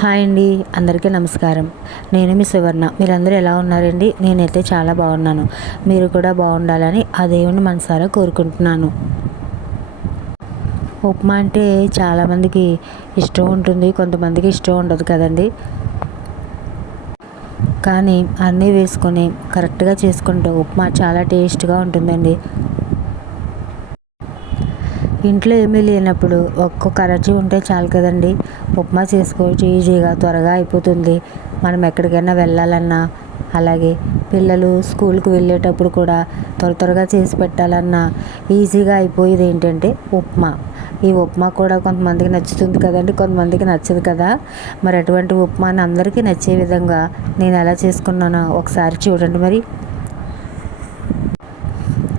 Hi అండి అందరికీ నమస్కారం. నేను మీ సువర్ణ. మీరందరూ ఎలా ఉన్నారండి? నేనైతే చాలా బాగున్నాను. మీరు కూడా బాగుండాలని ఆ దేవుని మనసారా కోరుకుంటున్నాను. ఉప్మా అంటే చాలామందికి ఇష్టం ఉంటుంది కొంతమందికి ఇష్టం ఉండదు కదండి. కానీ అన్నీ వేసుకొని కరెక్ట్గా చేసుకుంటే ఉప్మా చాలా టేస్ట్గా ఉంటుందండి. ఇంట్లో ఏమీ లేనప్పుడు ఒక్క కరచీ ఉంటే చాలు కదండి. ఉప్మా చేసుకోవచ్చు ఈజీగా త్వరగా అయిపోతుంది. మనం ఎక్కడికైనా వెళ్ళాలన్నా అలాగే పిల్లలు స్కూల్కి వెళ్ళేటప్పుడు కూడా త్వర త్వరగా చేసి పెట్టాలన్నా ఈజీగా అయిపోయేది ఏంటంటే ఉప్మా. ఈ ఉప్మా కూడా కొంతమందికి నచ్చుతుంది కదండి కొంతమందికి నచ్చదు కదా. మరి అటువంటి ఉప్మాని అందరికీ నచ్చే విధంగా నేను ఎలా చేసుకున్నానో ఒకసారి చూడండి మరి.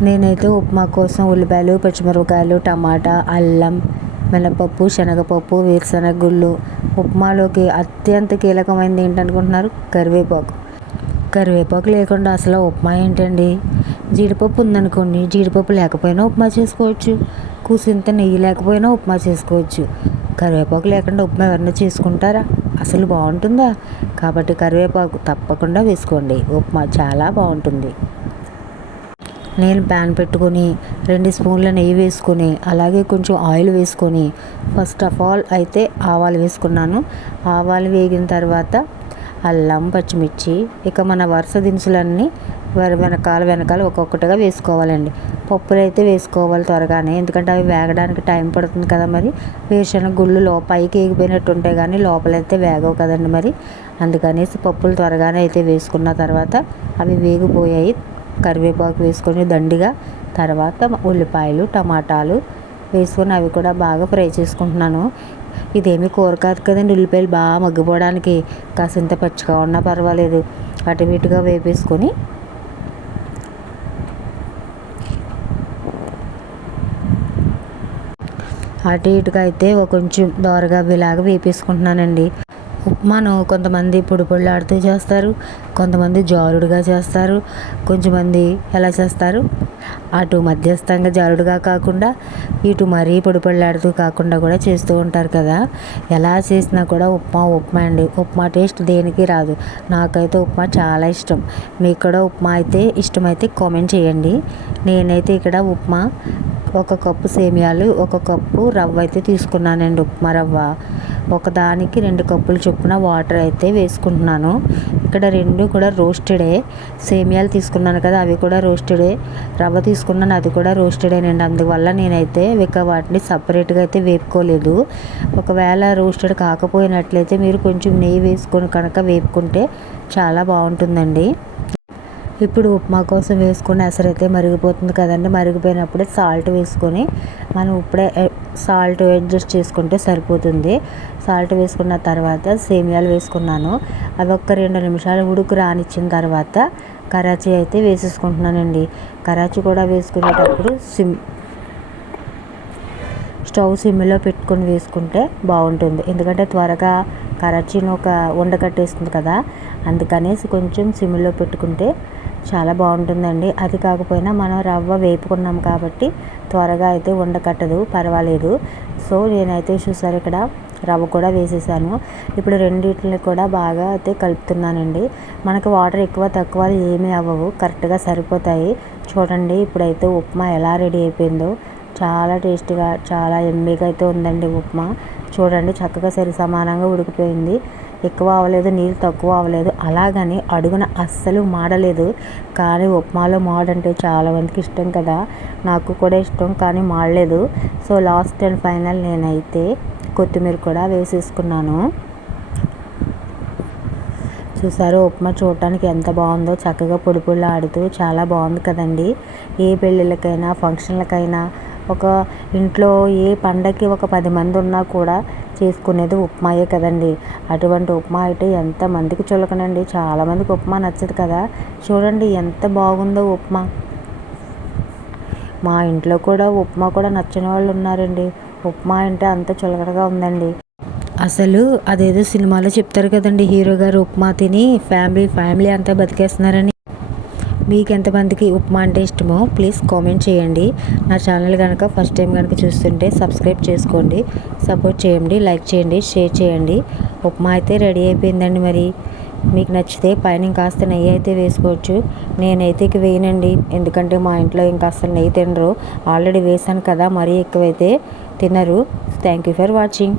నేనైతే ఉప్మా కోసం ఉల్లిపాయలు పచ్చిమిరపకాయలు టమాటా అల్లం మినపప్పు శనగపప్పు వేరుశనగ గుళ్ళు ఉప్మాలోకి అత్యంత కీలకమైనది ఏంటనుకుంటున్నారు? కరివేపాకు. కరివేపాకు లేకుండా అసలు ఉప్మా ఏంటండి? జీడిపప్పు ఉందనుకోండి జీడిపప్పు లేకపోయినా ఉప్మా చేసుకోవచ్చు. కూసింత నెయ్యి లేకపోయినా ఉప్మా చేసుకోవచ్చు. కరివేపాకు లేకుండా ఉప్మా ఎవరైనా చేసుకుంటారా? అసలు బాగుంటుందా? కాబట్టి కరివేపాకు తప్పకుండా వేసుకోండి. ఉప్మా చాలా బాగుంటుంది. నేను ప్యాన్ పెట్టుకొని రెండు స్పూన్ల నెయ్యి వేసుకొని అలాగే కొంచెం ఆయిల్ వేసుకొని ఫస్ట్ ఆఫ్ ఆల్ అయితే ఆవాలు వేసుకున్నాను. ఆవాలు వేగిన తర్వాత అల్లం పచ్చిమిర్చి ఇక మన వరుస దినుసులన్నీ వెనకాల వెనకాల ఒక్కొక్కటిగా వేసుకోవాలండి. పప్పులు అయితే వేసుకోవాలి త్వరగానే ఎందుకంటే అవి వేగడానికి టైం పడుతుంది కదా మరి. వేరుశనగ గుళ్ళు లో పైకి ఎగిపోయినట్టు ఉంటాయి కానీ లోపలైతే వేగవు కదండి మరి. అందుకనేసి పప్పులు త్వరగానే అయితే వేసుకున్న తర్వాత అవి వేగిపోయాయి. కరివేపాకు వేసుకొని దండిగా తర్వాత ఉల్లిపాయలు టమాటాలు వేసుకొని అవి కూడా బాగా ఫ్రై చేసుకుంటున్నాను. ఇదేమి కూర కాదు కదండి ఉల్లిపాయలు బాగా మగ్గిపోవడానికి కాసింత పచ్చిగా ఉన్నా పర్వాలేదు. అటు ఇటుగా వేపేసుకొని అటు ఇటుగా అయితే ఒక కొంచెం దోరగా ఇలాగా వేపేసుకుంటున్నానండి. ఉప్మాను కొంతమంది పొడి పొడిలాడుతూ చేస్తారు కొంతమంది జారుడుగా చేస్తారు కొంచెమంది ఎలా చేస్తారు? అటు మధ్యస్థంగా జారుడుగా కాకుండా ఇటు మరీ పొడి పొడిలాడుతూ కాకుండా కూడా చేస్తూ ఉంటారు కదా. ఎలా చేసినా కూడా ఉప్మా ఉప్మా అండి. ఉప్మా టేస్ట్ దేనికి రాదు. నాకైతే ఉప్మా చాలా ఇష్టం. మీకు కూడా ఉప్మా అయితే ఇష్టమైతే కామెంట్ చేయండి. నేనైతే ఇక్కడ ఉప్మా ఒక కప్పు సేమియాలు ఒక కప్పు రవ్వ అయితే తీసుకున్నానండి ఉప్మా రవ్వ. ఒకదానికి రెండు కప్పులు చొప్పున వాటర్ అయితే వేసుకుంటున్నాను. ఇక్కడ రెండు కూడా రోస్టెడే సేమియాలు తీసుకున్నాను కదా అవి కూడా రోస్టెడే రవ్వ తీసుకున్నాను అది కూడా రోస్టెడేనండి అందువల్ల నేనైతే ఇక వాటిని సపరేట్గా అయితే వేపుకోలేదు. ఒకవేళ రోస్టెడ్ కాకపోయినట్లయితే మీరు కొంచెం నెయ్యి వేసుకొని కనుక వేపుకుంటే చాలా బాగుంటుందండి. ఇప్పుడు ఉప్మా కోసం వేసుకున్న ఎసరైతే మరిగిపోతుంది కదండి. మరిగిపోయినప్పుడే సాల్ట్ వేసుకొని మనం ఇప్పుడే సాల్ట్ అడ్జస్ట్ చేసుకుంటే సరిపోతుంది. సాల్ట్ వేసుకున్న తర్వాత సేమియాలు వేసుకున్నాను. అవి ఒక్క రెండు నిమిషాలు ఉడుకు రానిచ్చిన తర్వాత కరాచీ అయితే వేసేసుకుంటున్నానండి. కరాచీ కూడా వేసుకునేటప్పుడు సిమ్ స్టవ్ సిమ్లో పెట్టుకొని వేసుకుంటే బాగుంటుంది. ఎందుకంటే త్వరగా కరాచీని ఒక ఉండకట్టేస్తుంది కదా. అందుకనేసి కొంచెం సిమ్లో పెట్టుకుంటే చాలా బాగుంటుందండి. అది కాకపోయినా మనం రవ్వ వేపుకున్నాం కాబట్టి త్వరగా అయితే ఉండకట్టదు పర్వాలేదు. సో నేనైతే చూసారు ఇక్కడ రవ్వ కూడా వేసేసాను. ఇప్పుడు రెండింటిని కూడా బాగా అయితే కలుపుతున్నానండి. మనకు వాటర్ ఎక్కువ తక్కువ ఏమీ అవ్వవు కరెక్ట్గా సరిపోతాయి. చూడండి ఇప్పుడైతే ఉప్మా ఎలా రెడీ అయిపోయిందో. చాలా టేస్టీగా చాలా ఎమ్మీగా అయితే ఉందండి ఉప్మా. చూడండి చక్కగా సరి సమానంగా ఉడికిపోయింది. ఎక్కువ అవ్వలేదు నీళ్ళు తక్కువ అవ్వలేదు. అలాగని అడుగున అస్సలు మాడలేదు. కానీ ఉప్మాలో మాడంటే చాలా మందికి ఇష్టం కదా. నాకు కూడా ఇష్టం కానీ మాడలేదు. సో లాస్ట్ అండ్ ఫైనల్ నేనైతే కొత్తిమీర కూడా వేసేసుకున్నాను. చూసారు ఉప్మా చూడటానికి ఎంత బాగుందో. చక్కగా పొడి ఆడుతూ చాలా బాగుంది కదండి. ఏ పెళ్ళిళ్ళకైనా ఫంక్షన్లకైనా ఒక ఇంట్లో ఏ పండగకి ఒక పది మంది ఉన్నా కూడా చేసుకునేది ఉప్మాయే కదండి. అటువంటి ఉప్మా అయితే ఎంతమందికి చులకనండి. చాలామందికి ఉప్మా నచ్చదు కదా. చూడండి ఎంత బాగుందో ఉప్మా. మా ఇంట్లో కూడా ఉప్మా కూడా నచ్చని వాళ్ళు ఉన్నారండి. ఉప్మా అంటే అంత చులకనగా ఉందండి. అసలు అదేదో సినిమాలో చెప్తారు కదండి హీరో గారు ఉప్మా తిని ఫ్యామిలీ ఫ్యామిలీ అంతా బతికేస్తున్నారని. మీకు ఎంతమందికి ఉప్మా అంటే ఇష్టమో ప్లీజ్ కామెంట్ చేయండి. నా ఛానల్ కనుక ఫస్ట్ టైం కనుక చూస్తుంటే సబ్స్క్రైబ్ చేసుకోండి సపోర్ట్ చేయండి లైక్ చేయండి షేర్ చేయండి. ఉప్మా అయితే రెడీ అయిపోయిందండి మరి. మీకు నచ్చితే పైన ఇంకాస్త నెయ్యి అయితే వేసుకోవచ్చు. నేనైతే ఇక వేయనండి. ఎందుకంటే మా ఇంట్లో ఇంకా అసలు నెయ్యి తినరు. ఆల్రెడీ వేసాను కదా మరీ ఎక్కువైతే తినరు. Thank you for watching.